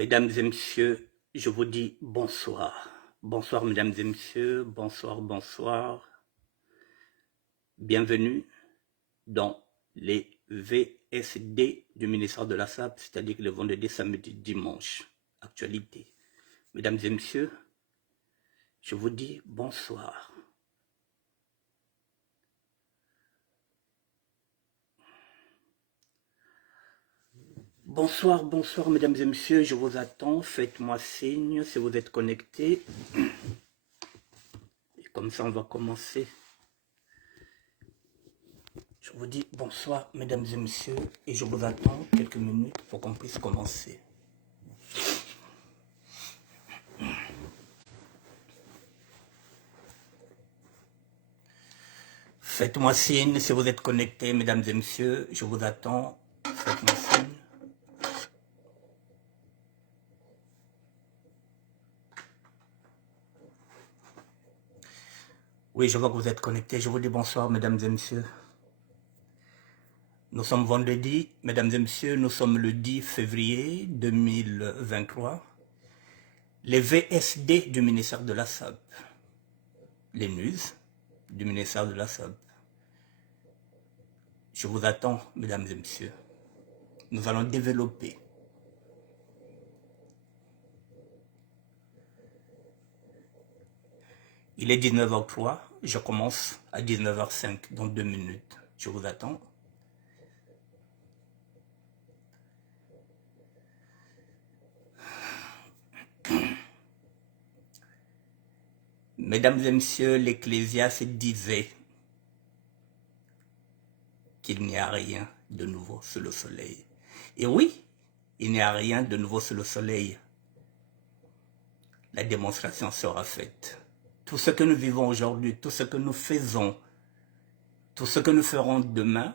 Mesdames et messieurs, je vous dis bonsoir. Bonsoir mesdames et messieurs, bonsoir, bonsoir. Bienvenue dans les VSD du ministère de la SAP, c'est-à-dire que le vendredi, samedi, dimanche. Actualité. Mesdames et messieurs, je vous dis bonsoir. Bonsoir, bonsoir mesdames et messieurs, je vous attends, faites-moi signe si vous êtes connectés. Et comme ça on va commencer. Je vous dis bonsoir mesdames et messieurs et je vous attends quelques minutes pour qu'on puisse commencer. Faites-moi signe si vous êtes connectés mesdames et messieurs, je vous attends, faites-moi signe. Oui, je vois que vous êtes connectés, je vous dis bonsoir mesdames et messieurs. Nous sommes vendredi, mesdames et messieurs, nous sommes le 10 février 2023. Les VSD du ministère de la SAP, les news du ministère de la SAP. Je vous attends, mesdames et messieurs. Nous allons développer. Il est 19h03, je commence à 19h05, dans 2 minutes. Je vous attends. Mesdames et messieurs, l'Ecclésiaste disait qu'il n'y a rien de nouveau sous le soleil. Et oui, il n'y a rien de nouveau sous le soleil. La démonstration sera faite. Tout ce que nous vivons aujourd'hui, tout ce que nous faisons, tout ce que nous ferons demain,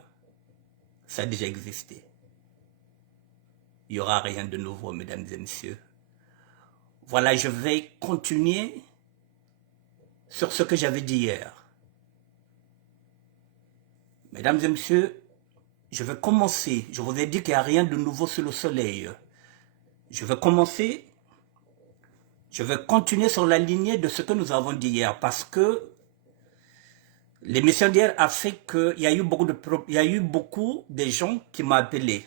ça a déjà existé. Il n'y aura rien de nouveau, mesdames et messieurs. Voilà, je vais continuer sur ce que j'avais dit hier. Mesdames et messieurs, je vais commencer. Je vous ai dit qu'il n'y a rien de nouveau sous le soleil. Je vais commencer. Je vais continuer sur la lignée de ce que nous avons dit hier parce que l'émission d'hier a fait qu'il y a eu beaucoup de gens qui m'ont appelé.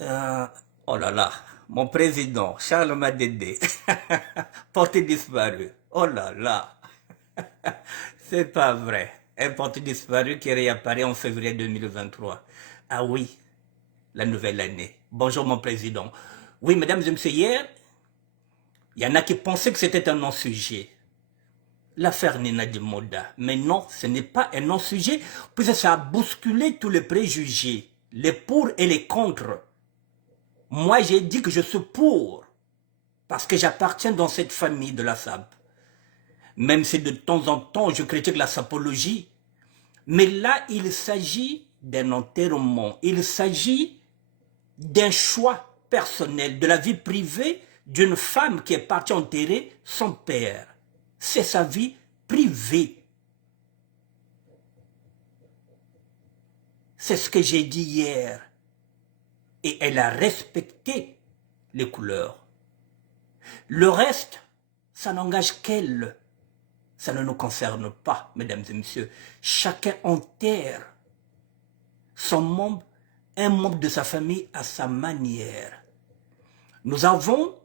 Oh là là, mon président, Charles Madédé, porté disparu. Oh là là, c'est pas vrai. Un porté disparu qui réapparaît en février 2023. Ah oui, la nouvelle année. Bonjour mon président. Oui, mesdames et messieurs, hier, il y en a qui pensaient que c'était un non-sujet. L'affaire Nina Moda. Mais non, ce n'est pas un non-sujet, puisque ça a bousculé tous les préjugés, les pour et les contre. Moi, j'ai dit que je suis pour, parce que j'appartiens dans cette famille de la SAP. Même si de temps en temps, je critique la sapologie. Mais là, il s'agit d'un enterrement. Il s'agit d'un choix personnel, de la vie privée d'une femme qui est partie enterrer son père. C'est sa vie privée. C'est ce que j'ai dit hier. Et elle a respecté les couleurs. Le reste, ça n'engage qu'elle. Ça ne nous concerne pas, mesdames et messieurs. Chacun enterre son membre, un membre de sa famille à sa manière. Nous avons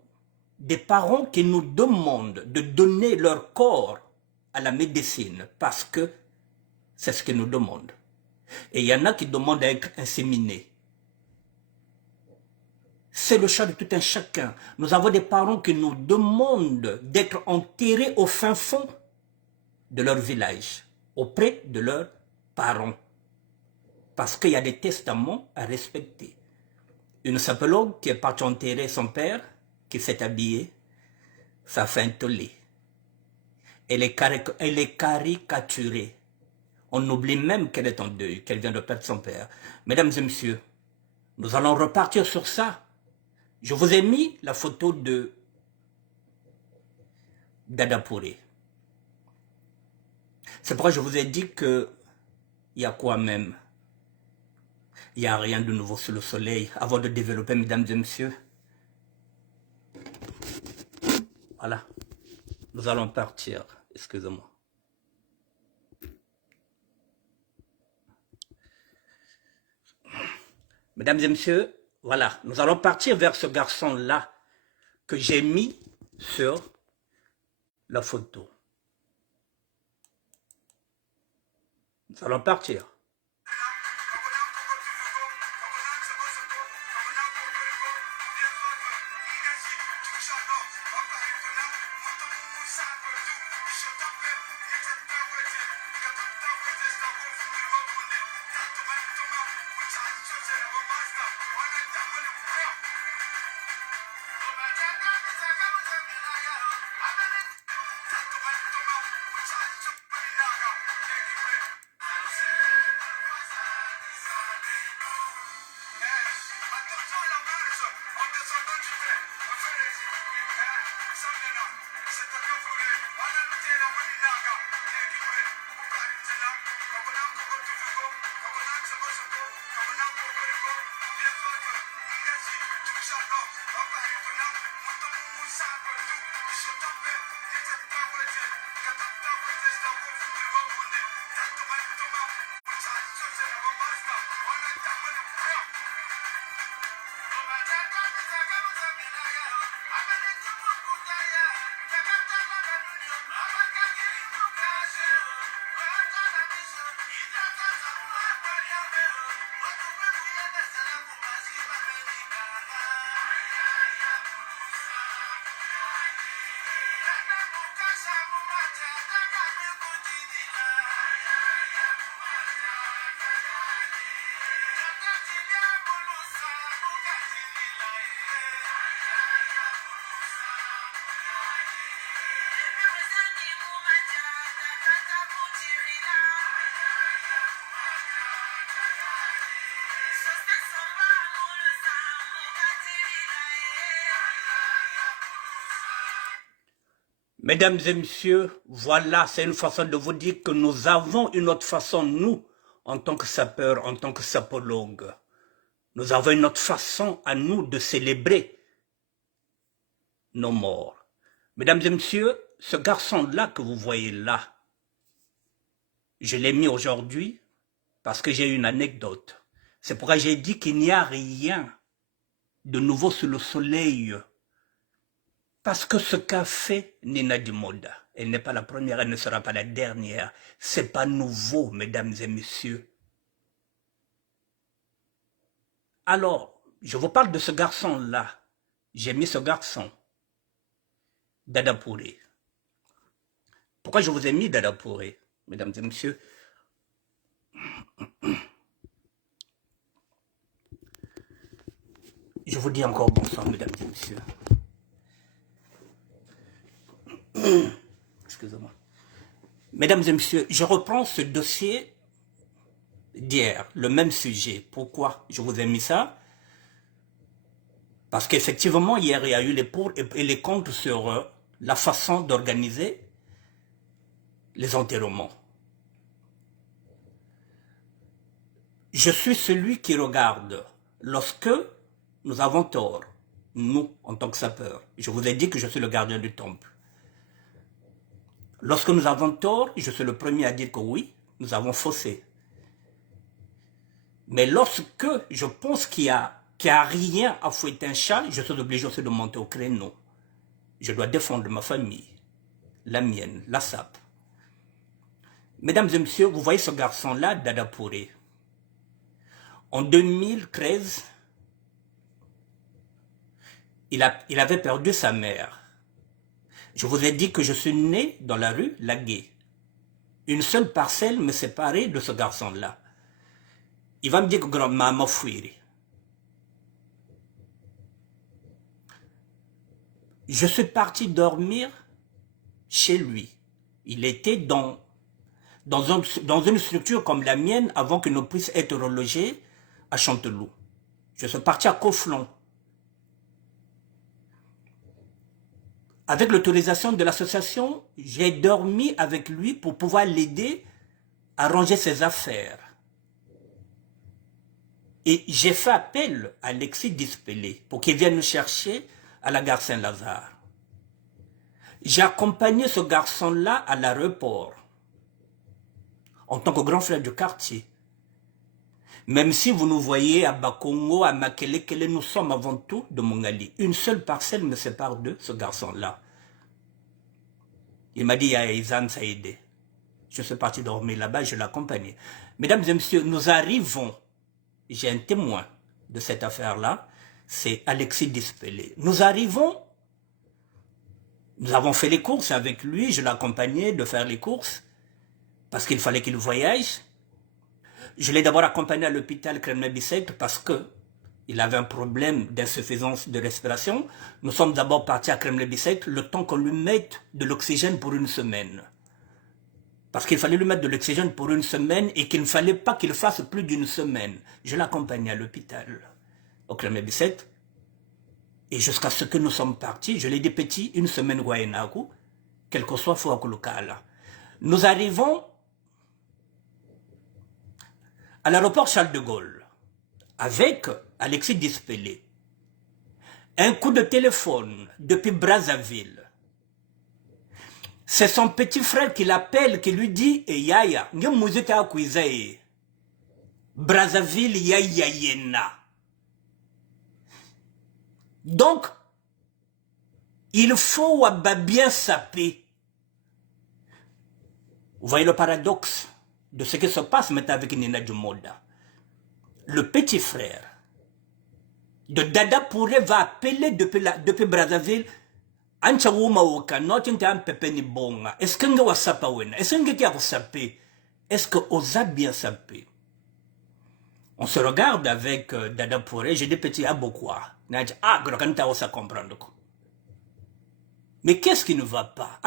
des parents qui nous demandent de donner leur corps à la médecine parce que c'est ce qu'ils nous demandent. Et il y en a qui demandent à être inséminés. C'est le choix de tout un chacun. Nous avons des parents qui nous demandent d'être enterrés au fin fond de leur village, auprès de leurs parents. Parce qu'il y a des testaments à respecter. Une sapologue qui est partie enterrer son père, qui s'est habillé, ça fait un tollé. Elle est caricaturée. On oublie même qu'elle est en deuil, qu'elle vient de perdre son père. Mesdames et messieurs, nous allons repartir sur ça. Je vous ai mis la photo de Dadapouré. C'est pourquoi je vous ai dit que il y a quoi même. Il n'y a rien de nouveau sous le soleil. Avant de développer, mesdames et messieurs, voilà, nous allons partir. Excusez-moi. Mesdames et messieurs, voilà, nous allons partir vers ce garçon-là que j'ai mis sur la photo. Nous allons partir. Mesdames et messieurs, voilà, c'est une façon de vous dire que nous avons une autre façon, nous, en tant que sapeurs, en tant que sapologues. Nous avons une autre façon à nous de célébrer nos morts. Mesdames et messieurs, ce garçon-là que vous voyez là, je l'ai mis aujourd'hui parce que j'ai une anecdote. C'est pourquoi j'ai dit qu'il n'y a rien de nouveau sous le soleil. Parce que ce qu'a fait Nina Dimoda, elle n'est pas la première, elle ne sera pas la dernière. C'est pas nouveau, mesdames et messieurs. Alors, je vous parle de ce garçon-là. J'ai mis ce garçon, Dadapouré. Pourquoi je vous ai mis Dadapouré, mesdames et messieurs? Je vous dis encore bonsoir, mesdames et messieurs. Excusez-moi. Mesdames et messieurs, je reprends ce dossier d'hier, le même sujet. Pourquoi je vous ai mis ça? Parce qu'effectivement, hier, il y a eu les pour et les contre sur la façon d'organiser les enterrements. Je suis celui qui regarde lorsque nous avons tort, nous, en tant que sapeurs. Je vous ai dit que je suis le gardien du temple. Lorsque nous avons tort, je suis le premier à dire que oui, nous avons faussé. Mais lorsque je pense qu'il n'y a rien à fouetter un chat, je suis obligé aussi de monter au créneau. Je dois défendre ma famille, la mienne, la SAP. Mesdames et messieurs, vous voyez ce garçon-là, Dadapouré. En 2013, il avait perdu sa mère. Je vous ai dit que je suis né dans la rue Laguet. Une seule parcelle me séparait de ce garçon-là. Il va me dire que grand-maman m'a fouillé. Je suis parti dormir chez lui. Il était dans une structure comme la mienne avant qu'il ne puisse être relogé à Chanteloup. Je suis parti à Conflans. Avec l'autorisation de l'association, j'ai dormi avec lui pour pouvoir l'aider à ranger ses affaires. Et j'ai fait appel à Alexis Dispelé pour qu'il vienne nous chercher à la gare Saint-Lazare. J'ai accompagné ce garçon-là à l'aéroport en tant que grand frère du quartier. Même si vous nous voyez à Bakongo, à Makelekele, nous sommes avant tout de Mongali. Une seule parcelle me sépare de ce garçon-là. Il m'a dit, il y a Izan Saïdé. Je suis parti dormir là-bas, je l'ai accompagné. Mesdames et messieurs, nous arrivons. J'ai un témoin de cette affaire-là, c'est Alexis Dispelé. Nous arrivons, nous avons fait les courses avec lui, je l'ai accompagné de faire les courses, parce qu'il fallait qu'il voyage. Je l'ai d'abord accompagné à l'hôpital Kremlin-Bicêtre parce qu'il avait un problème d'insuffisance de respiration. Nous sommes d'abord partis à Kremlin-Bicêtre le temps qu'on lui mette de l'oxygène pour une semaine. Parce qu'il fallait lui mettre de l'oxygène pour une semaine et qu'il ne fallait pas qu'il fasse plus d'une semaine. Je l'ai accompagné à l'hôpital, au Kremlin-Bicêtre. Et jusqu'à ce que nous sommes partis, je l'ai dit petit, une semaine Guayenaku, quel que soit Fouakoulokala. Nous arrivons à l'aéroport Charles de Gaulle, avec Alexis Dispelé. Un coup de téléphone depuis Brazzaville. C'est son petit frère qui l'appelle, qui lui dit, Yaya, Brazzaville, Yaya Yena. Donc, il faut bien saper. Vous voyez le paradoxe de ce qui se passe maintenant avec Nina Djumoda. Le petit frère de Dada Pouré va appeler depuis Brazzaville. Est-ce que osa bien sapé? On se regarde avec Dada Pouré, j'ai des petits abokwa. Ah, ça comprendre. Mais qu'est-ce qui ne va pas?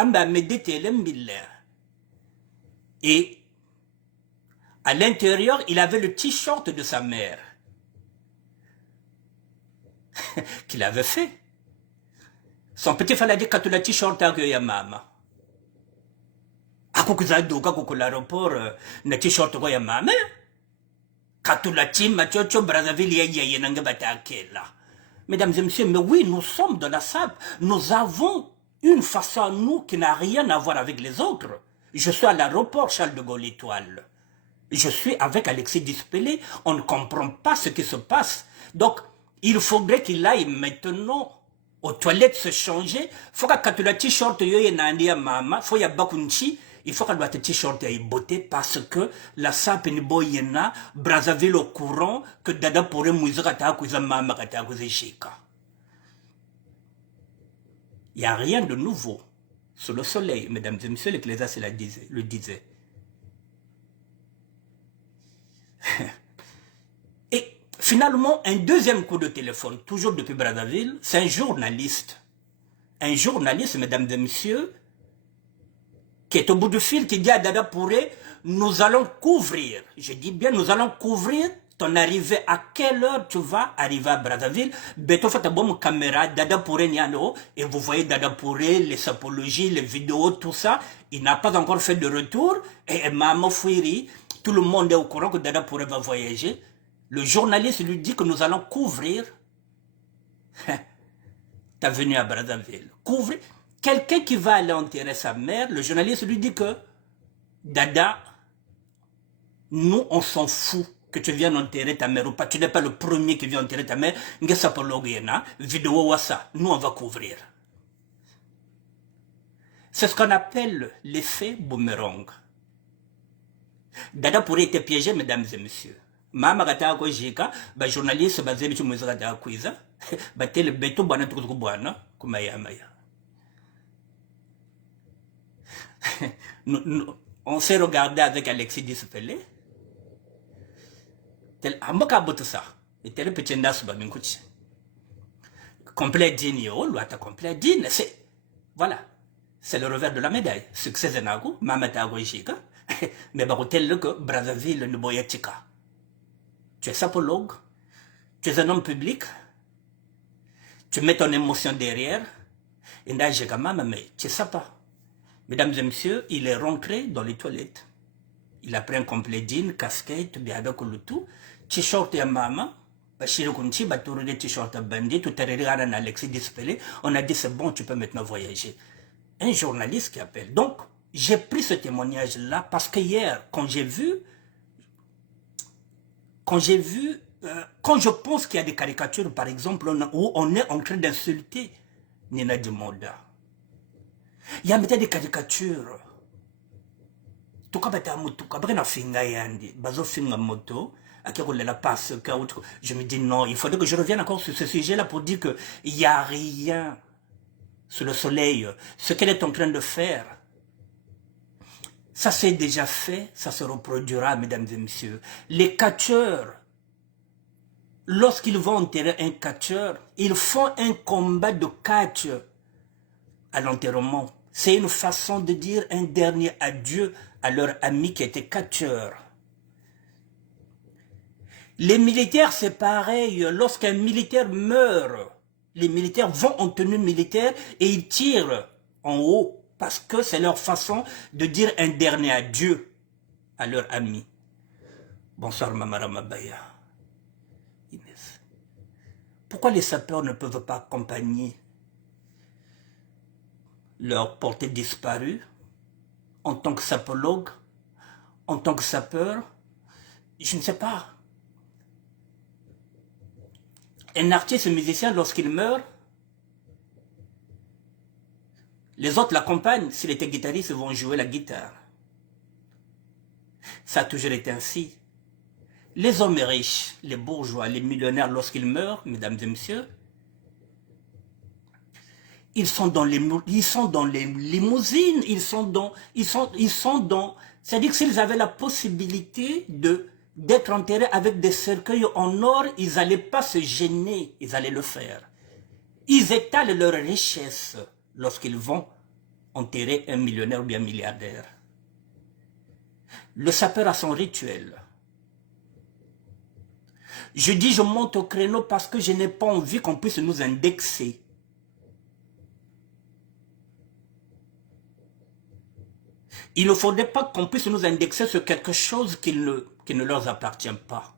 Et à l'intérieur, il avait le t-shirt de sa mère qu'il avait fait. Son petit frère a dit quand tu l'as t-shirt à mama. Ako kuzaduka ko l'aéroport na t-shirt ko ya mama. Quand tu l'as team machocho Brazzaville ya nanga batakela. Mesdames et messieurs, mais oui, nous sommes dans la SAP. Nous avons une façon à nous qui n'a rien à voir avec les autres. Je suis à l'aéroport Charles de Gaulle Étoile. Je suis avec Alexis Dispelé. On ne comprend pas ce qui se passe. Donc, il faudrait qu'il aille maintenant aux toilettes se changer. Faut que quand tu as t-shirt mama, faut y bakunchi, il faut qu'elle doit t-shirt y beauté parce que la SAP ni boyena Brazzaville au courant que Dada pourrait mourir à cause mama à cause chica. Il n'y a rien de nouveau sous le soleil, mesdames et messieurs, l'Ecclésiaste le disait. Et finalement, un deuxième coup de téléphone, toujours depuis Brazzaville, c'est un journaliste. Un journaliste, mesdames et messieurs, qui est au bout du fil, qui dit à Dada Pouré, nous allons couvrir, je dis bien, nous allons couvrir ton arrivée. À quelle heure tu vas arriver à Brazzaville? Beto fait un bon caméra, Dada Pouré Niano, et vous voyez Dada Pouré, les sapologies, les vidéos, tout ça, il n'a pas encore fait de retour, et Maman Fouiri, tout le monde est au courant que Dada Pouré va voyager. Le journaliste lui dit que nous allons couvrir ta venue à Brazzaville. Couvrir. Quelqu'un qui va aller enterrer sa mère, le journaliste lui dit que Dada, nous on s'en fout que tu viennes enterrer ta mère ou pas. Tu n'es pas le premier qui vient enterrer ta mère. Vidéo wassa, nous on va couvrir. C'est ce qu'on appelle l'effet boomerang. Dada pourrait être piégé, mesdames et messieurs. Mama gata ko jika, ba journaliste ba zebi tu muza gata kuiza, ba tele beto bwana tukutuku bwana kumaya maya. On s'est regardé avec Alexis Dispelé. Tel amboka boto ça. Et tel petit nas ba minkuchi. Complet digne yo, l'ouata complet digne, c'est voilà. C'est le revers de la médaille. Succès zenaku, mama ta ko jika. Mais bah, tel que Brazzaville ne boyatika. Tu es sapologue, tu es un homme public, tu mets ton émotion derrière, et là j'ai quand même, mais tu sais pas. Mesdames et messieurs, il est rentré dans les toilettes. Il a pris un complet jean, casquette, bien avec le tout. T-shirt et maman. Bachir Kunchi, Batouré de t-shirt à bandit, tout est regardé à Alexis Dispelé. On a dit c'est bon, tu peux maintenant voyager. Un journaliste qui appelle. Donc, j'ai pris ce témoignage-là parce que hier, quand je pense qu'il y a des caricatures, par exemple, où on est en train d'insulter Nina Dimoda. Il y a peut-être des caricatures. Tout cas, je me dis non, il faudrait que je revienne encore sur ce sujet-là pour dire qu'il n'y a rien sous le soleil. Ce qu'elle est en train de faire, ça s'est déjà fait, ça se reproduira, mesdames et messieurs. Les catcheurs, lorsqu'ils vont enterrer un catcheur, ils font un combat de catch à l'enterrement. C'est une façon de dire un dernier adieu à leur ami qui était catcheur. Les militaires, c'est pareil. Lorsqu'un militaire meurt, les militaires vont en tenue militaire et ils tirent en haut parce que c'est leur façon de dire un dernier adieu à leur ami. Bonsoir, Mamara Mabaya. Inès. Pourquoi les sapeurs ne peuvent pas accompagner leur portée disparue en tant que sapologue, en tant que sapeur? Je ne sais pas. Un artiste musicien, lorsqu'il meurt, les autres l'accompagnent. S'il était guitariste, ils vont jouer la guitare. Ça a toujours été ainsi. Les hommes riches, les bourgeois, les millionnaires, lorsqu'ils meurent, mesdames et messieurs, ils sont dans les limousines, c'est-à-dire que s'ils avaient la possibilité d'être enterrés avec des cercueils en or, ils n'allaient pas se gêner, ils allaient le faire. Ils étalent leur richesse lorsqu'ils vont enterrer un millionnaire ou bien un milliardaire. Le sapeur a son rituel. Je dis je monte au créneau parce que je n'ai pas envie qu'on puisse nous indexer. Il ne faudrait pas qu'on puisse nous indexer sur quelque chose qui ne leur appartient pas.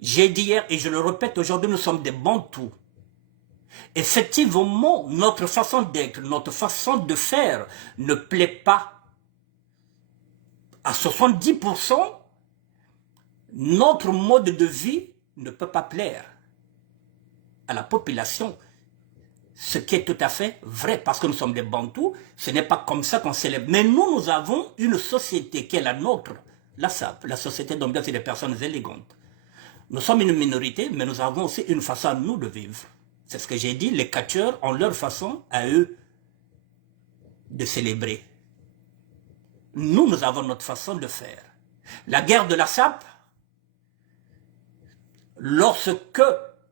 J'ai dit hier et je le répète aujourd'hui, nous sommes des Bantous. Effectivement, notre façon d'être, notre façon de faire ne plaît pas. À 70%, notre mode de vie ne peut pas plaire à la population. Ce qui est tout à fait vrai, parce que nous sommes des Bantous, ce n'est pas comme ça qu'on célèbre. Mais nous avons une société qui est la nôtre, la SAP, la société dominante, c'est des personnes élégantes. Nous sommes une minorité, mais nous avons aussi une façon à nous de vivre. C'est ce que j'ai dit, les catcheurs ont leur façon à eux de célébrer. Nous avons notre façon de faire. La guerre de la SAP, lorsque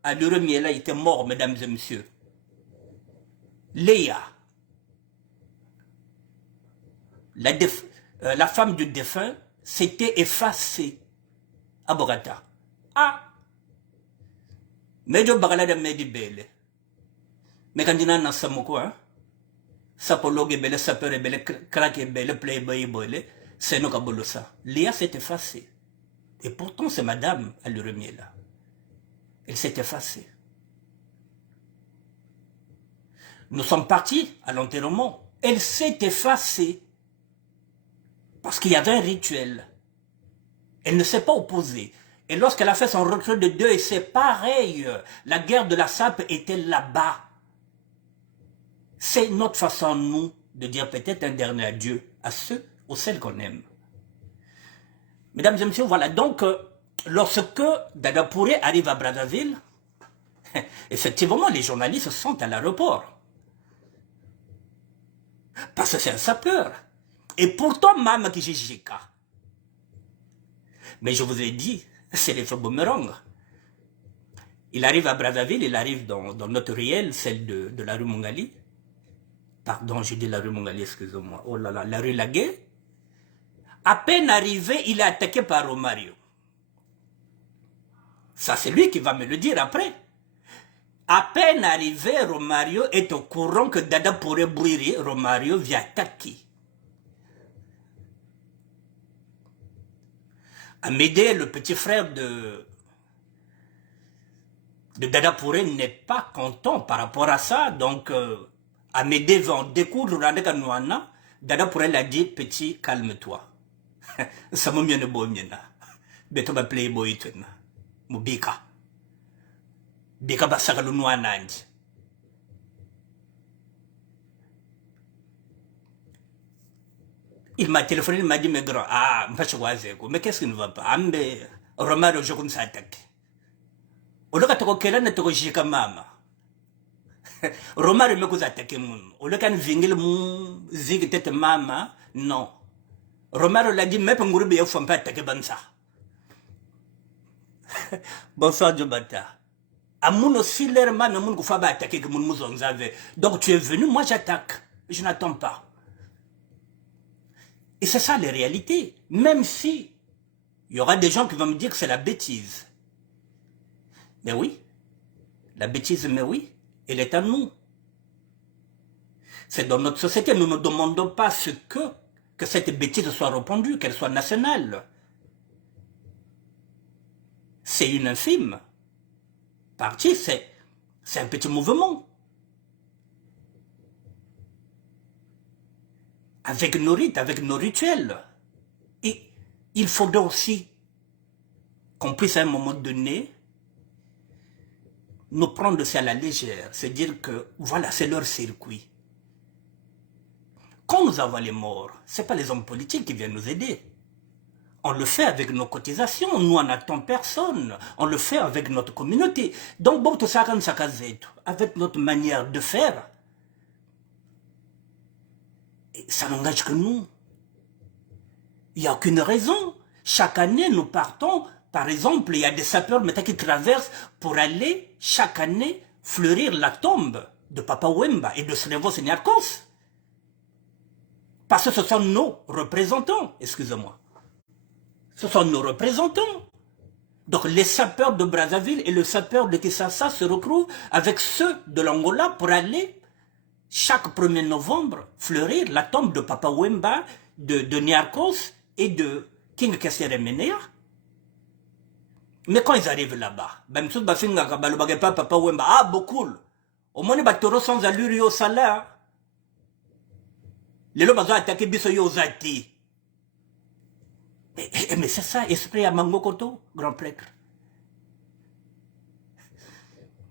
Alure Miela était mort, mesdames et messieurs, Léa, la femme du défunt, s'était effacée à Bogota. Ah! Mais je parle de Medibele. Mais quand on a Samoko, sapologue belle, sapeur belle, craque belle, playboy belle, c'est nous qui ça. Léa s'est effacée. Et pourtant, c'est madame Alure Miela. Elle s'est effacée. Nous sommes partis à l'enterrement. Elle s'est effacée. Parce qu'il y avait un rituel. Elle ne s'est pas opposée. Et lorsqu'elle a fait son retrait de deuil, c'est pareil. La guerre de la SAP était là-bas. C'est notre façon, nous, de dire peut-être un dernier adieu à ceux ou celles qu'on aime. Mesdames et messieurs, voilà. Donc, lorsque Dadapouré arrive à Brazzaville, effectivement, les journalistes sont à l'aéroport. Parce que c'est un sapeur. Et pourtant, Mama Kijijika. Mais je vous ai dit, c'est l'effet boomerang. Il arrive à Brazzaville, il arrive dans notre réel, celle de la rue Mongali. Pardon, je dis la rue Mongali, excusez-moi. Oh là là, la rue Laguet. À peine arrivé, il est attaqué par Romario. Ça, c'est lui qui va me le dire après. À peine arrivé, Romario est au courant que Dada pourrait brûler. Romario vient attaquer. Amédée, le petit frère de Dada Pouré, n'est pas content par rapport à ça. Donc, Amédée va en découdre. Dada Pouré l'a dit, petit, calme-toi. Ça m'a mis un beau mien. Beto ba playboy tuna. Mubika. Bika ba sakalu nwananji. Il m'a téléphoné, il m'a dit, mais grand, ah, mais qu'est-ce qui ne va pas? Ambe, Romario, je commence à attaquer. Oloka toko kela na toko jika mama. Romario me cause attaquer moun. Oloka vingil moun, zig tete mama, non. Romario l'a dit, mais pour ngourubi ya faut pas attaquer bansa. Bonsoir, Djobata. Amoun aussi l'air ma, mais moun kou faba attaquer que moun mouzon zave. Donc tu es venu, moi j'attaque. Je n'attends pas. Et c'est ça les réalités. Même si il y aura des gens qui vont me dire que c'est la bêtise. Mais oui, la bêtise, mais oui, elle est à nous. C'est dans notre société, nous ne demandons pas que cette bêtise soit répandue, qu'elle soit nationale. C'est une infime partie, c'est un petit mouvement. Avec nos rites, avec nos rituels. Et il faudra aussi qu'on puisse à un moment donné nous prendre ça à la légère, c'est dire que voilà, c'est leur circuit. Quand nous avons les morts, ce n'est pas les hommes politiques qui viennent nous aider. On le fait avec nos cotisations, nous on n'attend personne, on le fait avec notre communauté. Donc, bon, tout ça, avec notre manière de faire, ça n'engage que nous. Il n'y a aucune raison. Chaque année, nous partons, par exemple, il y a des sapeurs qui traversent pour aller, chaque année, fleurir la tombe de Papa Wemba et de Srevos Niarkos. Parce que ce sont nos représentants, excusez-moi. Ce sont nos représentants. Donc les sapeurs de Brazzaville et les sapeurs de Kinshasa se retrouvent avec ceux de l'Angola pour aller, chaque 1er novembre, fleurir la tombe de Papa Wemba, de Niarkos et de King Kesseremenea. Mais quand ils arrivent là-bas, Papa Wemba, ah, beaucoup. Au moins, ils sont sans allure au salaire. Les gens ont attaqué Bissoyo Zati. Mais c'est ça, esprit à Mangokoto, grand prêtre.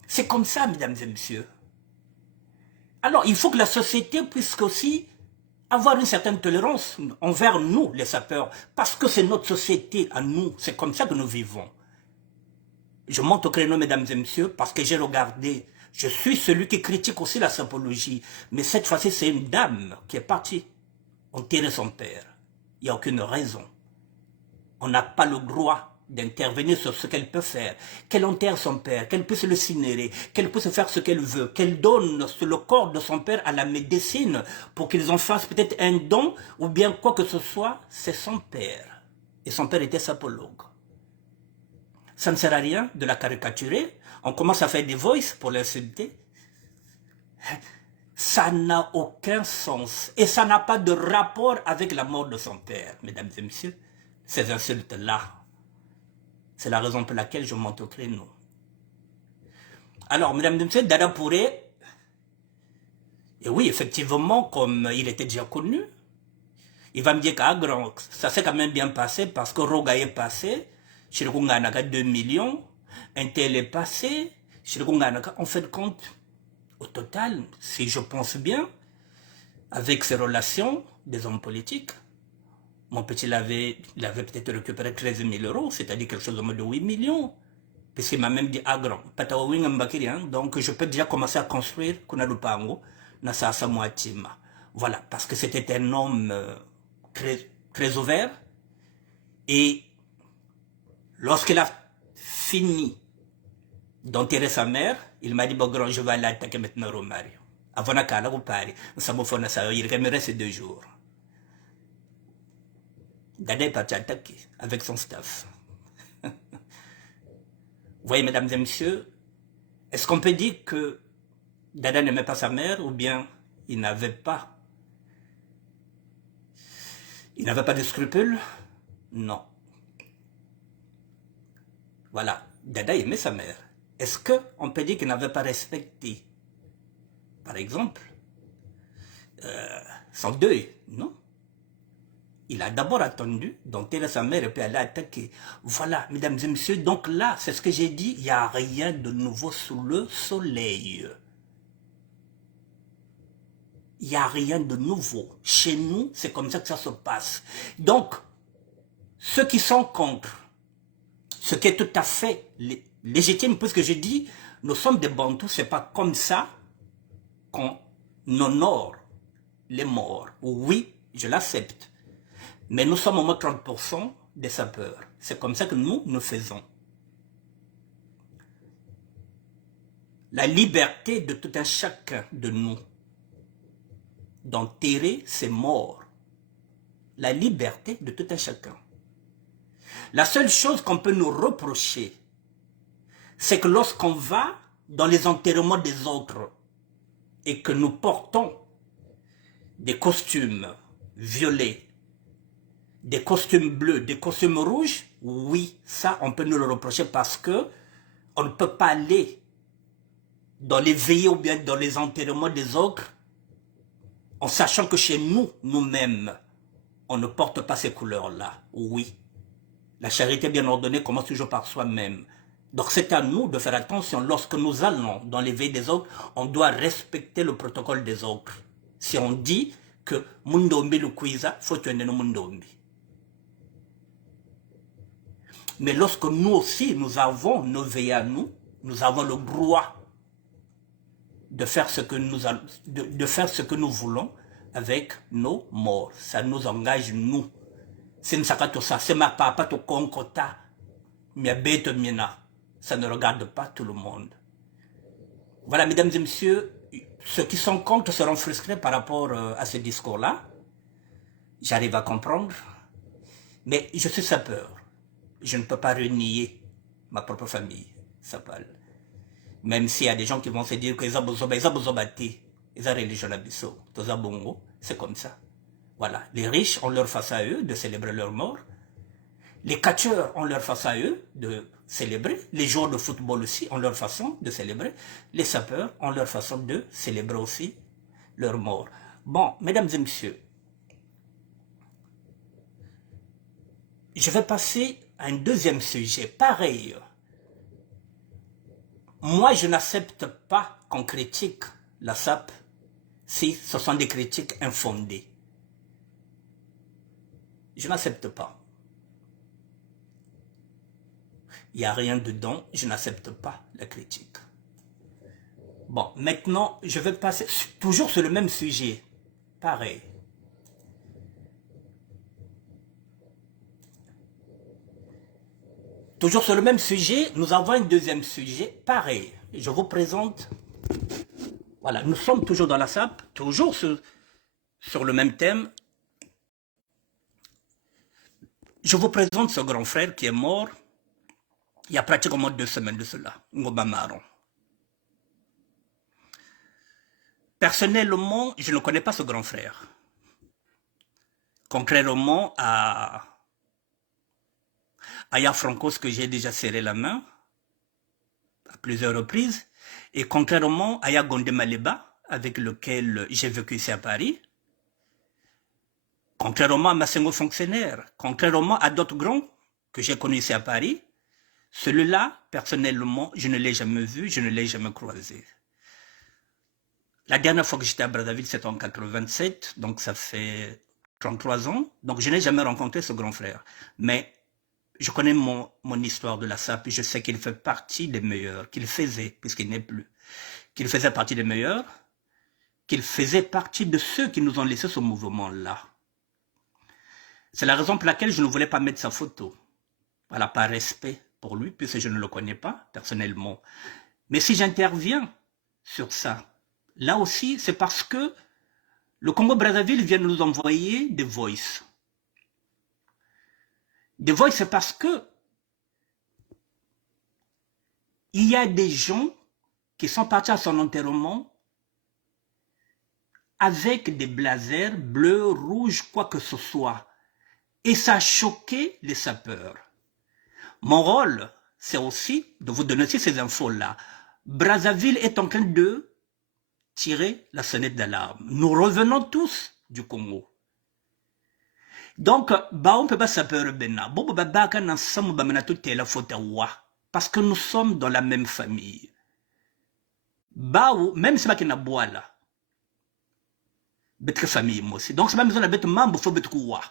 C'est comme ça, mesdames et messieurs. Alors, il faut que la société puisse aussi avoir une certaine tolérance envers nous, les sapeurs, parce que c'est notre société à nous, c'est comme ça que nous vivons. Je monte au créneau, mesdames et messieurs, parce que j'ai regardé, je suis celui qui critique aussi la sapologie, mais cette fois-ci, c'est une dame qui est partie. On tirait son père. Il n'y a aucune raison. On n'a pas le droit d'intervenir sur ce qu'elle peut faire, qu'elle enterre son père, qu'elle puisse le cinérer, qu'elle puisse faire ce qu'elle veut, qu'elle donne le corps de son père à la médecine pour qu'ils en fassent peut-être un don ou bien quoi que ce soit, c'est son père. Et son père était sapologue. Ça ne sert à rien de la caricaturer. On commence à faire des voices pour l'insulter. Ça n'a aucun sens. Et ça n'a pas de rapport avec la mort de son père, mesdames et messieurs. Ces insultes-là. C'est la raison pour laquelle je monte au créneau. Alors, mesdames et messieurs, Dada Pouré, et oui, effectivement, comme il était déjà connu, il va me dire qu'à grand, ça s'est quand même bien passé parce que Roga est passé, Chirkunganaka 2 millions, Intel est passé, Chirkunganaka, en fait compte, au total, si je pense bien, avec ses relations des hommes politiques, mon petit il avait peut-être récupéré 13 000 euros, c'est-à-dire quelque chose de 8 millions. Puisqu'il m'a même dit, ah grand, donc je peux déjà commencer à construire Kunalupango, Nasasa Mouatima. Voilà, parce que c'était un homme très ouvert. Et lorsqu'il a fini d'enterrer sa mère, il m'a dit, bon grand, je vais aller attaquer maintenant Romario. Avant Nakala ou Paris, il me reste 2 jours. Dada est parti attaquer avec son staff. Vous voyez, mesdames et messieurs, est-ce qu'on peut dire que Dada n'aimait pas sa mère ou bien il n'avait pas de scrupules? Non. Voilà, Dada aimait sa mère. Est-ce qu'on peut dire qu'il n'avait pas respecté, par exemple, son deuil? Non. Il a d'abord attendu, donc sa mère et puis elle a attaqué. Voilà, mesdames et messieurs, donc là, c'est ce que j'ai dit, il n'y a rien de nouveau sous le soleil. Il n'y a rien de nouveau. Chez nous, c'est comme ça que ça se passe. Donc, ceux qui sont contre, ce qui est tout à fait légitime, puisque je dis, nous sommes des Bantous, c'est pas comme ça qu'on honore les morts. Oui, je l'accepte. Mais nous sommes au moins 30% des sapeurs. C'est comme ça que nous faisons. La liberté de tout un chacun de nous d'enterrer ses morts. La liberté de tout un chacun. La seule chose qu'on peut nous reprocher, c'est que lorsqu'on va dans les enterrements des autres et que nous portons des costumes violets, des costumes bleus, des costumes rouges, oui, ça on peut nous le reprocher parce que on ne peut pas aller dans les veillées ou bien dans les enterrements des autres en sachant que chez nous, nous-mêmes, on ne porte pas ces couleurs-là. Oui, la charité bien ordonnée commence toujours par soi-même. Donc c'est à nous de faire attention. Lorsque nous allons dans les veilles des autres, on doit respecter le protocole des autres. Si on dit que Mundombi le Kouiza, faut tuer no Mundombi. Mais lorsque nous aussi, nous avons nos veilles à nous, nous avons le droit de faire ce que nous voulons avec nos morts. Ça nous engage, nous. C'est ça, c'est ma papa, to konkota, mia bête mina. Ça ne regarde pas tout le monde. Voilà, mesdames et messieurs, ceux qui sont contre seront frustrés par rapport à ce discours-là. J'arrive à comprendre. Mais je suis sapeur. Je ne peux pas renier ma propre famille, sapal. Même s'il y a des gens qui vont se dire que les religions c'est comme ça. Voilà, les riches ont leur face à eux de célébrer leur mort. Les catcheurs ont leur face à eux de célébrer. Les joueurs de football aussi ont leur façon de célébrer. Les sapeurs ont leur façon de célébrer aussi leur mort. Bon, mesdames et messieurs, je vais passer à un deuxième sujet. Pareil, moi je n'accepte pas qu'on critique la SAP si ce sont des critiques infondées. Je n'accepte pas. Il n'y a rien dedans, je n'accepte pas la critique. Bon, maintenant, je vais passer toujours sur le même sujet. Pareil. Toujours sur le même sujet, nous avons un deuxième sujet. Pareil. Je vous présente. Voilà, nous sommes toujours dans la SAP, toujours sur le même thème. Je vous présente ce grand frère qui est mort il y a pratiquement 2 semaines de cela, Ngoba Maron. Personnellement, je ne connais pas ce grand frère. Contrairement à Aya Francos que j'ai déjà serré la main à plusieurs reprises, et contrairement à Aya Gondé Maleba, avec lequel j'ai vécu ici à Paris, contrairement à Massengo fonctionnaire, contrairement à d'autres grands que j'ai connus ici à Paris, celui-là, personnellement, je ne l'ai jamais vu, je ne l'ai jamais croisé. La dernière fois que j'étais à Brazzaville, c'était en 87, donc ça fait 33 ans. Donc je n'ai jamais rencontré ce grand frère. Mais je connais mon histoire de la SAP et je sais qu'il fait partie des meilleurs, qu'il faisait, puisqu'il n'est plus, qu'il faisait partie des meilleurs, qu'il faisait partie de ceux qui nous ont laissé ce mouvement-là. C'est la raison pour laquelle je ne voulais pas mettre sa photo. Voilà, par respect pour lui, puisque je ne le connais pas personnellement. Mais si j'interviens sur ça, là aussi, c'est parce que le Congo-Brazzaville vient de nous envoyer des voices. Des voices, c'est parce que il y a des gens qui sont partis à son enterrement avec des blazers bleus, rouges, quoi que ce soit. Et ça a choqué les sapeurs. Mon rôle, c'est aussi de vous donner aussi ces infos-là. Brazzaville est en train de tirer la sonnette d'alarme. Nous revenons tous du Congo. Donc, on peut pas s'appeler Bena. Parce que nous sommes dans la même famille. Même si c'est pas bois là. Betre famille moi aussi. Donc, c'est pas besoin de mettre membre, faut mettre quoi.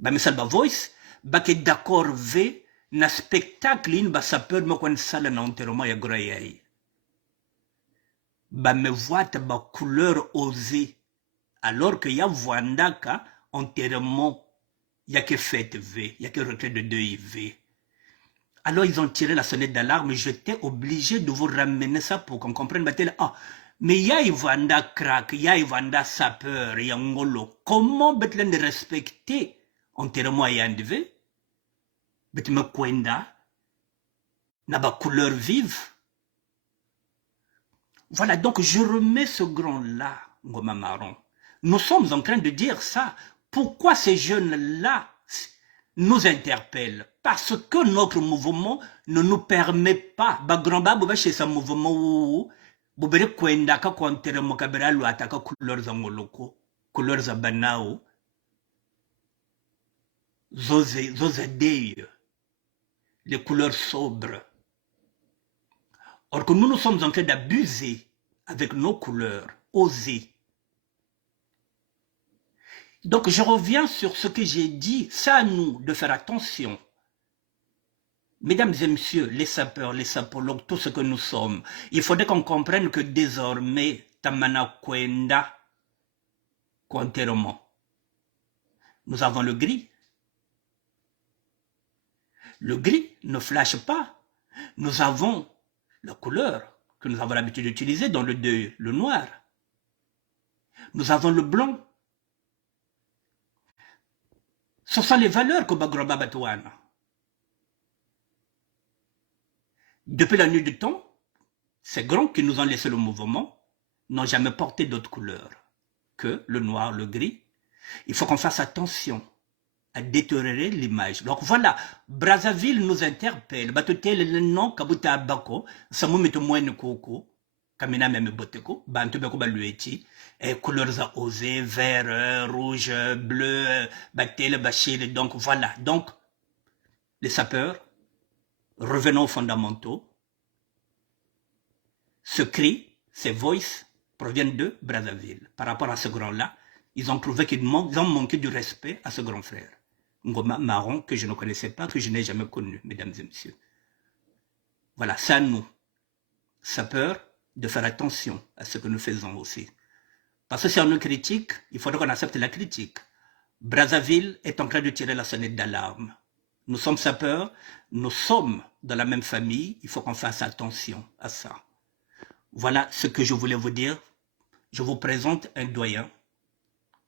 Mais ça, voice, que d'accord, ve, na spectacle, in ba sapeur, moi, quand ça, na enterrement, ya groyay. Me voit, ba couleur osée. Alors que ya voandaka, enterrement, il n'y a que fête V, il n'y a que retrait de deuil V. Alors ils ont tiré la sonnette d'alarme, j'étais obligé de vous ramener ça pour qu'on comprenne. Mais il y a Ivanda crack, il y a Ivanda sapeur, il y a Ngolo. Comment Bethlen de respecter enterrement et V? Bethme Kwenda, n'a pas couleur vive. Voilà, donc je remets ce grand-là, Ngoma Marron. Nous sommes en train de dire ça. Pourquoi ces jeunes-là nous interpellent? Parce que notre mouvement ne nous permet pas. Bagramba, chez ce mouvement, Bobere Kwenda, Kakontere Mokabera, Luataka, couleurs Zangoloko, couleurs Zabanao, Zozadei, les couleurs sobres. Or que nous sommes en train d'abuser avec nos couleurs, oser. Donc je reviens sur ce que j'ai dit, c'est à nous de faire attention. Mesdames et messieurs, les sapeurs, les sapologues, tout ce que nous sommes, il faudrait qu'on comprenne que désormais, Tamana Kwenda, Kwanterement, nous avons le gris. Le gris ne flash pas. Nous avons la couleur que nous avons l'habitude d'utiliser dans le deuil, le noir. Nous avons le blanc. Ce sont les valeurs que Bagroba Batouana. Depuis la nuit du temps, ces grands qui nous ont laissé le mouvement n'ont jamais porté d'autre couleur que le noir, le gris. Il faut qu'on fasse attention à détériorer l'image. Donc voilà, Brazzaville nous interpelle. Batotel le nom Kabuta Abako, Samu Mitomoine Koko, Kamina même Boteko, Bantubeko Balueti, couleurs à oser, vert, rouge, bleu, Batel, Bachir. Donc voilà. Donc, les sapeurs, revenons aux fondamentaux. Ce cri, ces voices proviennent de Brazzaville. Par rapport à ce grand-là, ils ont trouvé qu'ils ont manqué du respect à ce grand frère. Ngoma Marron, que je ne connaissais pas, que je n'ai jamais connu, mesdames et messieurs. Voilà, c'est à nous, sapeurs, de faire attention à ce que nous faisons aussi. Parce que si on nous critique, il faudrait qu'on accepte la critique. Brazzaville est en train de tirer la sonnette d'alarme. Nous sommes sapeurs, nous sommes dans la même famille, il faut qu'on fasse attention à ça. Voilà ce que je voulais vous dire. Je vous présente un doyen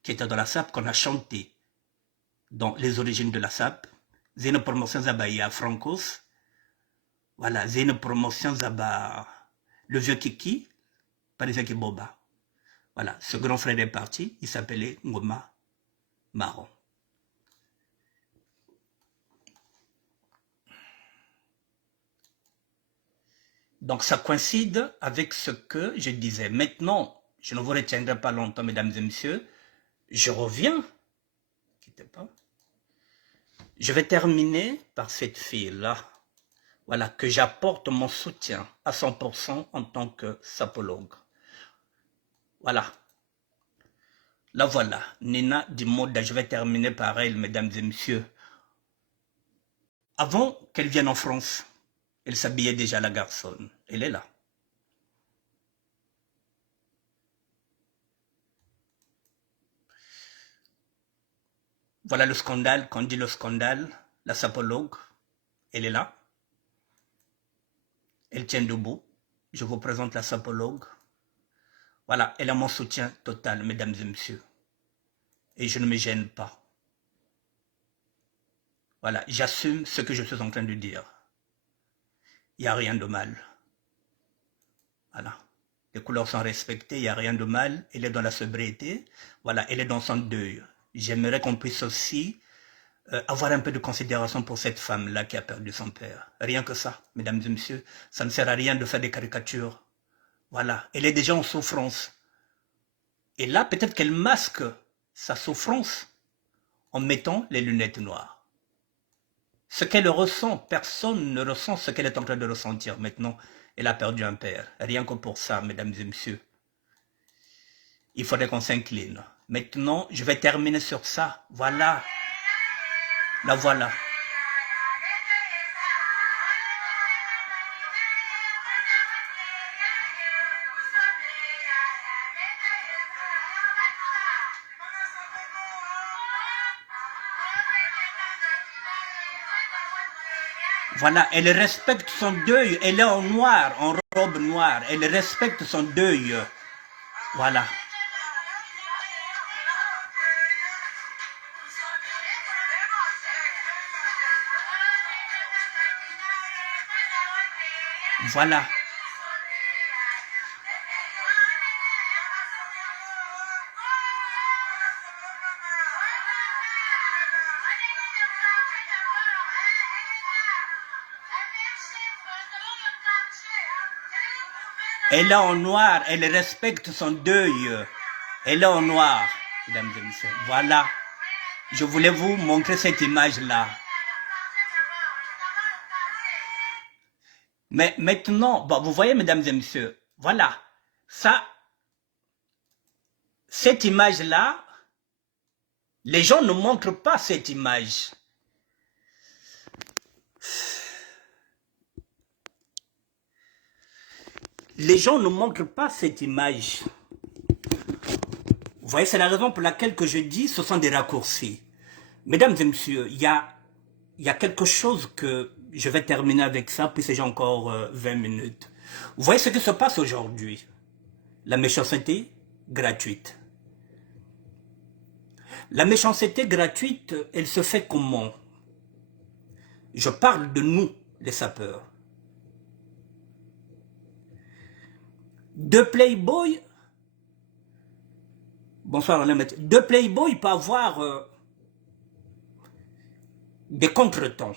qui était dans la SAP, qu'on a chanté dans les origines de la SAP. C'est une promotion à Francos. Voilà, c'est une promotion le vieux Kiki, Parisaki Boba. Voilà, ce grand frère est parti, il s'appelait Ngoma Marron. Donc ça coïncide avec ce que je disais. Maintenant, je ne vous retiendrai pas longtemps, mesdames et messieurs. Je reviens. Quittez pas. Je vais terminer par cette fille-là. Voilà, que j'apporte mon soutien à 100% en tant que sapologue. Voilà. La voilà, Nina Dimoda. Je vais terminer par elle, mesdames et messieurs. Avant qu'elle vienne en France, elle s'habillait déjà la garçonne. Elle est là. Voilà le scandale, quand on dit le scandale, la sapologue, elle est là. Elle tient debout. Je vous présente la sapologue. Voilà, elle a mon soutien total, mesdames et messieurs. Et je ne me gêne pas. Voilà, j'assume ce que je suis en train de dire. Il n'y a rien de mal. Voilà. Les couleurs sont respectées, il n'y a rien de mal. Elle est dans la sobriété. Voilà, elle est dans son deuil. J'aimerais qu'on puisse aussi avoir un peu de considération pour cette femme-là qui a perdu son père. Rien que ça, mesdames et messieurs. Ça ne sert à rien de faire des caricatures. Voilà, elle est déjà en souffrance. Et là, peut-être qu'elle masque sa souffrance en mettant les lunettes noires. Ce qu'elle ressent, personne ne ressent ce qu'elle est en train de ressentir maintenant. Elle a perdu un père. Rien que pour ça, mesdames et messieurs. Il faudrait qu'on s'incline. Maintenant, je vais terminer sur ça. Voilà. La voilà. Voilà, elle respecte son deuil. Elle est en noir, en robe noire. Elle respecte son deuil. Voilà. Voilà. Elle est en noir, elle respecte son deuil. Elle est en noir, mesdames et messieurs. Voilà. Je voulais vous montrer cette image-là. Mais maintenant, bon, vous voyez, mesdames et messieurs, voilà. Ça, cette image-là, les gens ne montrent pas cette image. Les gens ne montrent pas cette image. Vous voyez, c'est la raison pour laquelle que je dis ce sont des raccourcis. Mesdames et messieurs, il y a quelque chose que je vais terminer avec ça, puis j'ai encore 20 minutes. Vous voyez ce qui se passe aujourd'hui. La méchanceté gratuite. La méchanceté gratuite, elle se fait comment? Je parle de nous, les sapeurs. De Playboy, bonsoir, de Playboy peut avoir des contretemps.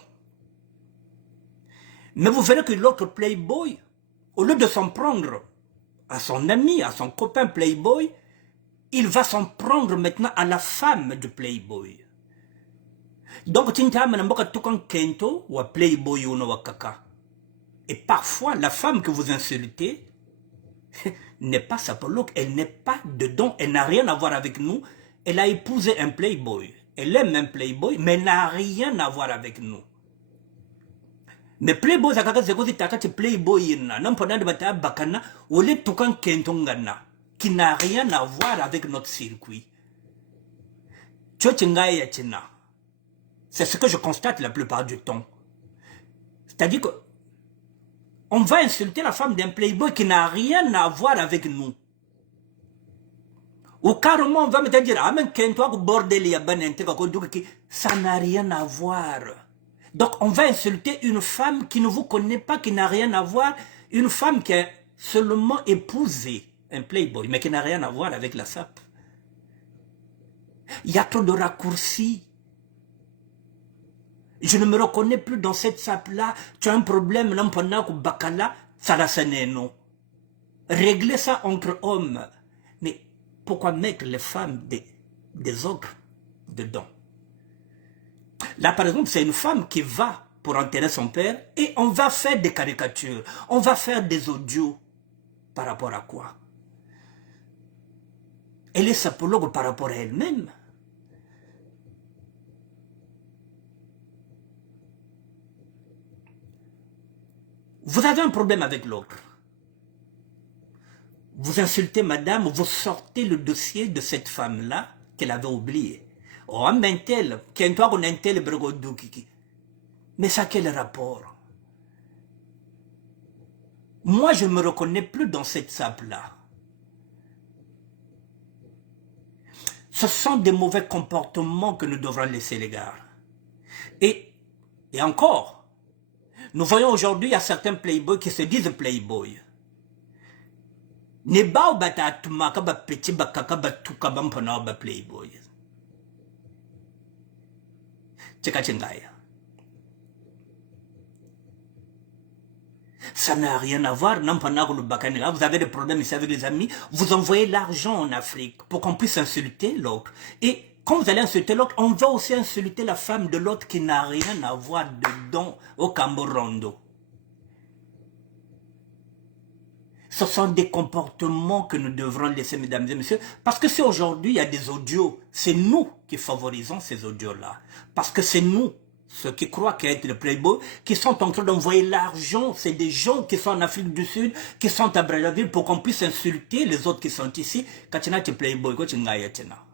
Mais vous verrez que l'autre Playboy, au lieu de s'en prendre à son ami, à son copain Playboy, il va s'en prendre maintenant à la femme du Playboy. Donc, Kento ou Playboy ou Kaka. Et parfois, la femme que vous insultez n'est pas sapologue, elle n'est pas dedans, elle n'a rien à voir avec nous. Elle a épousé un Playboy. Elle aime un Playboy, mais elle n'a rien à voir avec nous. Mais Playboy, c'est Playboy, qui n'a rien à voir avec notre circuit. C'est ce que je constate la plupart du temps. C'est-à-dire que on va insulter la femme d'un Playboy qui n'a rien à voir avec nous. Ou carrément on va me dire, ah mais ça n'a rien à voir. Donc on va insulter une femme qui ne vous connaît pas, qui n'a rien à voir, une femme qui a seulement épousé un Playboy, mais qui n'a rien à voir avec la SAP. Il y a trop de raccourcis. Je ne me reconnais plus dans cette SAP-là. Tu as un problème, bakala, ça la non. Régler ça entre hommes. Mais pourquoi mettre les femmes des autres dedans? Là, par exemple, c'est une femme qui va pour enterrer son père et on va faire des caricatures. On va faire des audios. Par rapport à quoi? Elle est sapologue par rapport à elle-même. Vous avez un problème avec l'autre. Vous insultez madame, vous sortez le dossier de cette femme-là qu'elle avait oublié. Oh, un tel, mais ça quel rapport? Moi, je ne me reconnais plus dans cette sape-là. Ce sont des mauvais comportements que nous devrons laisser les gars. Et encore, nous voyons aujourd'hui, il y a certains playboys qui se disent playboy. Ne ba bata tuma ka ba petit bakaka ba tuka ba mpona ba playboy. Ça n'a rien à voir. Vous avez des problèmes ici avec les amis. Vous envoyez l'argent en Afrique pour qu'on puisse insulter l'autre. Et quand vous allez insulter l'autre, on va aussi insulter la femme de l'autre qui n'a rien à voir dedans au Camborondo. Ce sont des comportements que nous devrons laisser, mesdames et messieurs. Parce que si aujourd'hui il y a des audios, c'est nous qui favorisons ces audios-là. Parce que c'est nous, ceux qui croient qu'être le playboy, qui sont en train d'envoyer l'argent. C'est des gens qui sont en Afrique du Sud, qui sont à Brazzaville pour qu'on puisse insulter les autres qui sont ici. Quand tu as playboy, quand tu as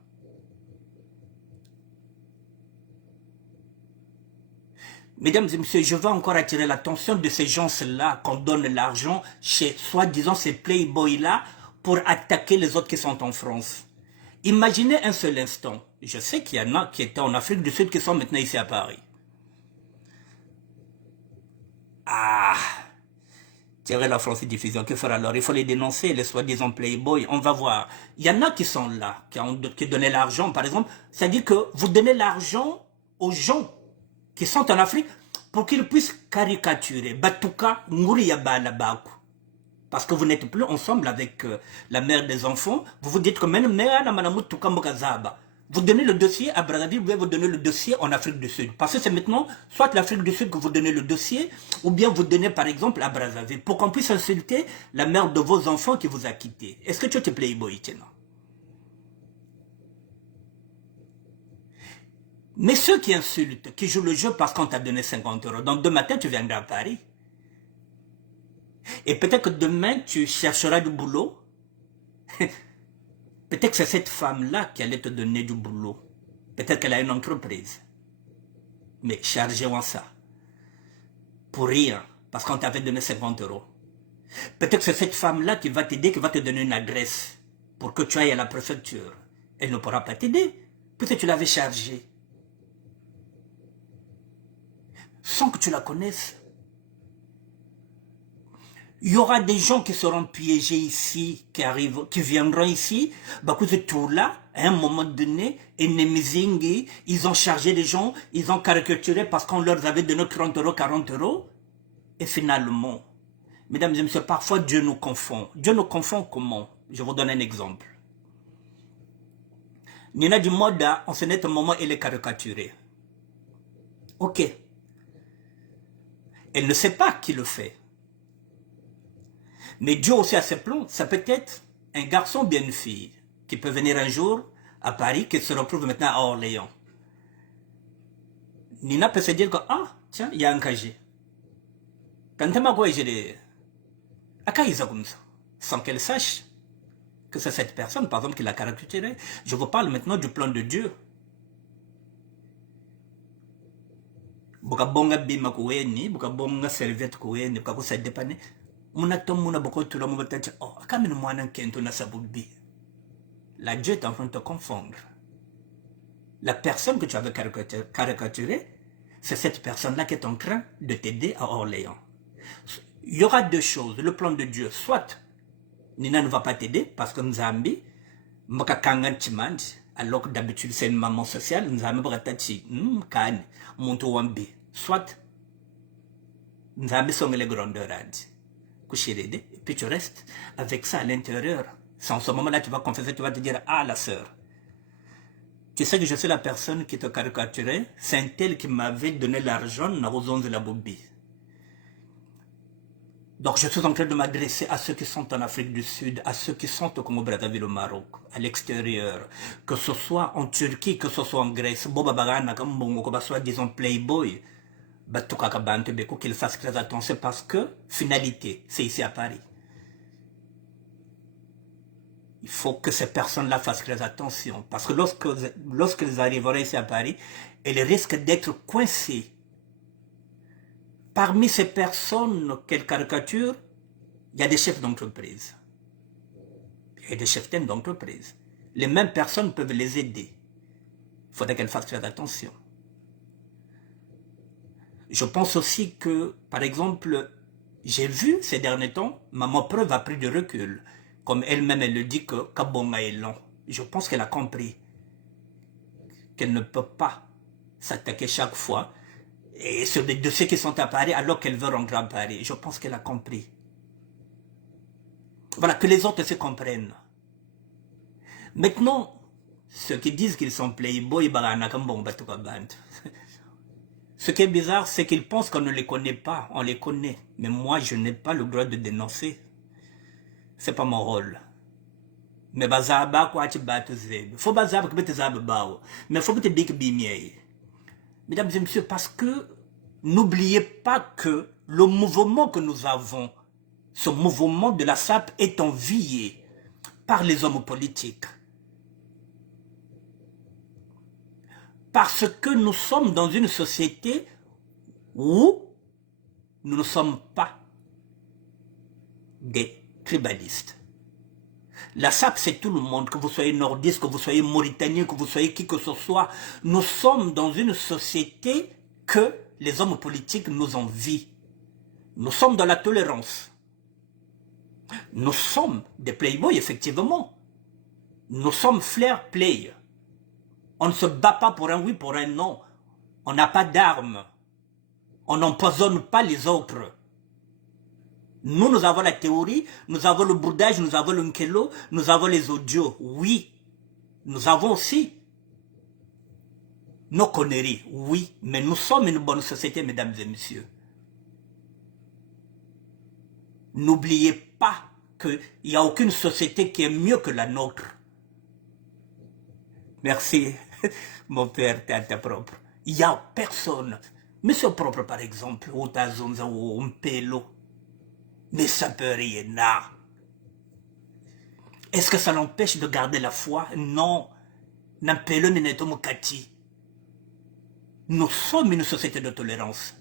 Mesdames et messieurs, je veux encore attirer l'attention de ces gens-là qu'on donne l'argent chez, soi-disant, ces playboys-là pour attaquer les autres qui sont en France. Imaginez un seul instant. Je sais qu'il y en a qui étaient en Afrique du Sud qui sont maintenant ici à Paris. Ah, tirer la France diffusion, que faire alors? Il faut les dénoncer, les soi-disant playboys. On va voir. Il y en a qui sont là, qui donnaient l'argent, par exemple. C'est-à-dire que vous donnez l'argent aux gens qui sont en Afrique pour qu'ils puissent caricaturer. Batuka, Nguriya Balabaku. Parce que vous n'êtes plus ensemble avec la mère des enfants. Vous vous dites que même mère vous donnez le dossier à Brazzaville, vous pouvez vous donner le dossier en Afrique du Sud. Parce que c'est maintenant, soit l'Afrique du Sud que vous donnez le dossier, ou bien vous donnez par exemple à Brazzaville, pour qu'on puisse insulter la mère de vos enfants qui vous a quitté. Est-ce que tu es playboy, Tiena? Mais ceux qui insultent, qui jouent le jeu parce qu'on t'a donné 50 €, donc demain matin, tu viendras à Paris. Et peut-être que demain, tu chercheras du boulot. Peut-être que c'est cette femme-là qui allait te donner du boulot. Peut-être qu'elle a une entreprise. Mais chargez-en ça. Pour rien. Parce qu'on t'avait donné 50 €. Peut-être que c'est cette femme-là qui va t'aider, qui va te donner une adresse pour que tu ailles à la préfecture. Elle ne pourra pas t'aider. Peut-être que tu l'avais chargée. Sans que tu la connaisses. Il y aura des gens qui seront piégés ici, qui viendront ici, tout là, à un moment donné, ils ont chargé les gens, ils ont caricaturé parce qu'on leur avait donné 30 €, 40 €. Et finalement, mesdames et messieurs, parfois Dieu nous confond. Dieu nous confond comment? Je vous donne un exemple. Nina du Moda, en ce net moment, elle est caricaturée. Ok. Elle ne sait pas qui le fait. Mais Dieu aussi a ses plans. Ça peut être un garçon ou bien une fille qui peut venir un jour à Paris, qui se retrouve maintenant à Orléans. Nina peut se dire que, ah, tiens, il y a un cagé. Quand tu m'as quoi, j'ai des... comme ça, sans qu'elle sache que c'est cette personne, par exemple, qui l'a caricaturé. Je vous parle maintenant du plan de Dieu. Bukabonga bima kuweni, bukabonga serviette kuweni, bukakusa dépane. La Dieu est en train de te confondre. La personne que tu avais caricaturée, c'est cette personne-là qui est en train de t'aider à Orléans. Il y aura deux choses, le plan de Dieu. Soit, Nina ne va pas t'aider parce que Nzambi, alors que d'habitude c'est une maman sociale, soit, Nzambi sont les grandeurs. Et puis tu restes avec ça à l'intérieur. C'est en ce moment-là que tu vas confesser, tu vas te dire, ah la sœur, tu sais que je suis la personne qui te caricaturait, c'est un tel qui m'avait donné l'argent dans aux de la Bobie. Donc je suis en train de m'adresser à ceux qui sont en Afrique du Sud, à ceux qui sont au Congo Brazzaville au Maroc, à l'extérieur, que ce soit en Turquie, que ce soit en Grèce, Boba Bagana, que ce soit disons Playboy, qu'il fasse très attention parce que, finalité, c'est ici à Paris. Il faut que ces personnes-là fassent très attention parce que lorsqu'elles arriveront ici à Paris, elles risquent d'être coincées. Parmi ces personnes qu'elles caricaturent, il y a des chefs d'entreprise. Il y a des chefs d'entreprise. Les mêmes personnes peuvent les aider. Il faudrait qu'elles fassent très attention. Je pense aussi que, par exemple, j'ai vu ces derniers temps, Maman Preuve a pris du recul. Comme elle-même, elle le dit que Kabonga est long. Je pense qu'elle a compris qu'elle ne peut pas s'attaquer chaque fois et sur des dossiers qui sont à Paris alors qu'elle veut rentrer à Paris. Je pense qu'elle a compris. Voilà, que les autres se comprennent. Maintenant, ceux qui disent qu'ils sont playboy, ce qui est bizarre, c'est qu'ils pensent qu'on ne les connaît pas. On les connaît. Mais moi, je n'ai pas le droit de dénoncer. C'est pas mon rôle. Mais bazaba quoi tu battes zeb. Faut bazaba que bete zab bao. Mais faut bete big bimier. Mesdames et messieurs, parce que n'oubliez pas que le mouvement que nous avons, ce mouvement de la SAP est envié par les hommes politiques. Parce que nous sommes dans une société où nous ne sommes pas des tribalistes. La SAP, c'est tout le monde, que vous soyez nordiste, que vous soyez mauritanien, que vous soyez qui que ce soit. Nous sommes dans une société que les hommes politiques nous envient. Nous sommes dans la tolérance. Nous sommes des playboys, effectivement. Nous sommes flair play. On ne se bat pas pour un oui, pour un non. On n'a pas d'armes. On n'empoisonne pas les autres. Nous, nous avons la théorie, nous avons le bourdage, nous avons le nkelo, nous avons les audios. Oui, nous avons aussi nos conneries. Oui, mais nous sommes une bonne société, mesdames et messieurs. N'oubliez pas qu'il n'y a aucune société qui est mieux que la nôtre. Merci, mon père, t'es à ta propre. Il n'y a personne. Monsieur propre, par exemple, ou Tazonza ou Mpelo. Mais ça peut rien. Est-ce que ça l'empêche de garder la foi? Non. Nampelo Nenetomokati. Nous sommes une société de tolérance.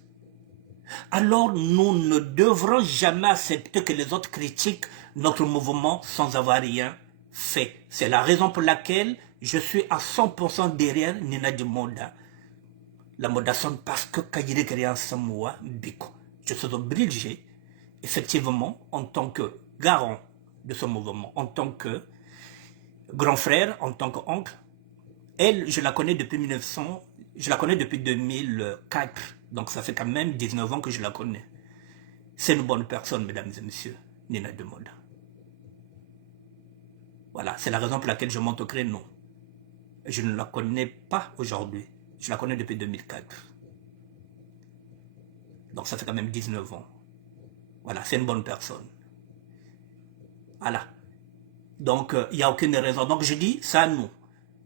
Alors nous ne devrons jamais accepter que les autres critiquent notre mouvement sans avoir rien fait. C'est la raison pour laquelle je suis à 100% derrière Nina de Moda. La modation parce que Kayire Kriyan Samoa Biko. Je suis obligé, effectivement, en tant que garant de ce mouvement, en tant que grand frère, en tant qu'oncle. Elle, je la connais depuis 2004. Donc ça fait quand même 19 ans que je la connais. C'est une bonne personne, mesdames et messieurs, Nina de Moda. Voilà, c'est la raison pour laquelle je monte au créneau. Je ne la connais pas aujourd'hui. Je la connais depuis 2004. Donc ça fait quand même 19 ans. Voilà, c'est une bonne personne. Voilà. Donc, il n'y a aucune raison. Donc je dis, ça à nous.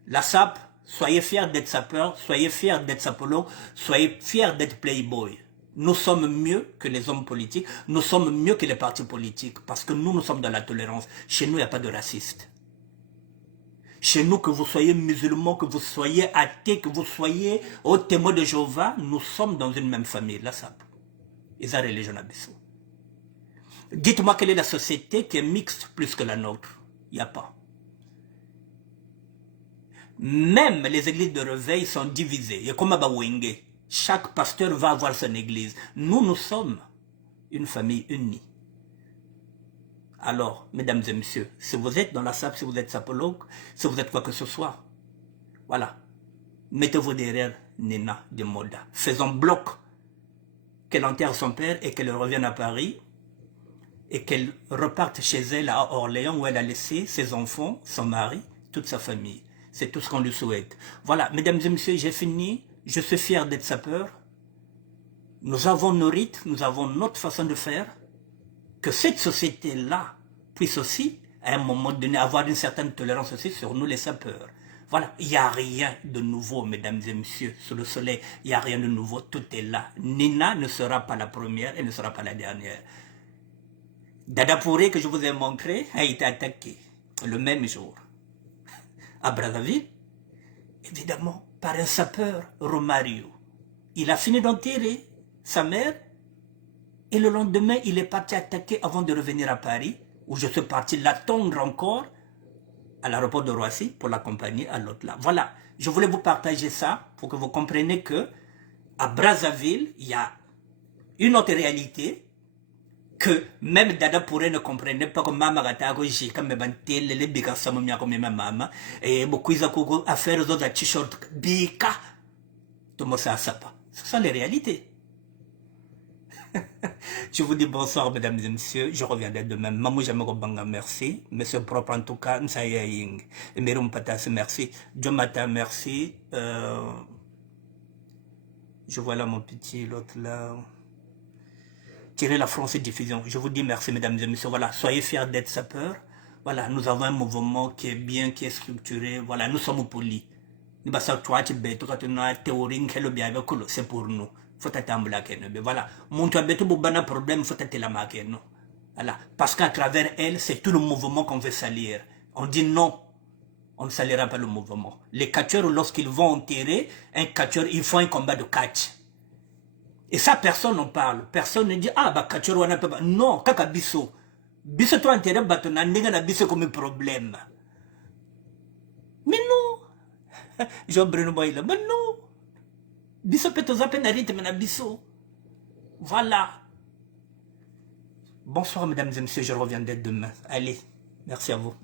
La SAP, soyez fiers d'être sapeurs, soyez fiers d'être sapologues, soyez fiers d'être playboy. Nous sommes mieux que les hommes politiques, nous sommes mieux que les partis politiques, parce que nous sommes dans la tolérance. Chez nous, il n'y a pas de racistes. Chez nous, que vous soyez musulmans, que vous soyez athées, que vous soyez au témoin de Jéhovah, nous sommes dans une même famille, la SAP. Ils ont religion à Bissau. Dites-moi quelle est la société qui est mixte plus que la nôtre. Il n'y a pas. Même les églises de réveil sont divisées. Et comme à Bawenge, chaque pasteur va avoir son église. Nous, nous sommes une famille unie. Alors, mesdames et messieurs, si vous êtes dans la SAP, si vous êtes sapologue, si vous êtes quoi que ce soit, voilà, mettez-vous derrière Nina de Moda. Faisons bloc qu'elle enterre son père et qu'elle revienne à Paris et qu'elle reparte chez elle à Orléans où elle a laissé ses enfants, son mari, toute sa famille. C'est tout ce qu'on lui souhaite. Voilà, mesdames et messieurs, j'ai fini. Je suis fier d'être sapeur. Nous avons nos rites, nous avons notre façon de faire. Que cette société-là puisse aussi, à un moment donné, avoir une certaine tolérance aussi sur nous les sapeurs. Voilà, il n'y a rien de nouveau, mesdames et messieurs, sous le soleil, il n'y a rien de nouveau, tout est là. Nina ne sera pas la première et ne sera pas la dernière. Dadapouré que je vous ai montré a été attaqué le même jour à Brazzaville, évidemment, par un sapeur, Romario. Il a fini d'enterrer sa mère. Et le lendemain, il est parti attaquer avant de revenir à Paris, où je suis parti l'attendre encore à l'aéroport de Roissy pour l'accompagner à l'autre là. Voilà, je voulais vous partager ça pour que vous compreniez que à Brazzaville, il y a une autre réalité que même Dada pourrait ne comprenait pas que Mama Gatago j'ai comme bantel les bika samomia comme Mama et beaucoup ils ont affaire aux autres t-shirt bika. Tout le monde sait ça pas. C'est ça les réalités. Je vous dis bonsoir, mesdames et messieurs. Je reviendrai demain. Mamou Jamego Banga, merci. Monsieur Propre, en tout cas, Nsaya Ying. Emerum Patas, merci. Jomata, merci. Je vois là mon petit, l'autre là. Tirer la France et diffusion. Je vous dis merci, mesdames et messieurs. Voilà, soyez fiers d'être sapeurs. Voilà, nous avons un mouvement qui est bien, qui est structuré. Voilà, nous sommes polis. C'est pour nous. Voilà. Mon problème, voilà. Parce qu'à travers elle, c'est tout le mouvement qu'on veut salir. On dit non, on ne salira pas le mouvement. Les catcheurs, lorsqu'ils vont enterrer un catcheur, ils font un combat de catch. Et ça, personne n'en parle. Personne ne dit, ah, bah, catcheur, on a pas. Non, kaka biso. Biso, toi, enterrer, bah, ton n'a biso comme un problème. Mais non. Jean-Bruno Boyle, mais non. Biso peut aux appels n'arrête, mais biso. Voilà. Bonsoir, mesdames et messieurs, je reviendrai demain. Allez, merci à vous.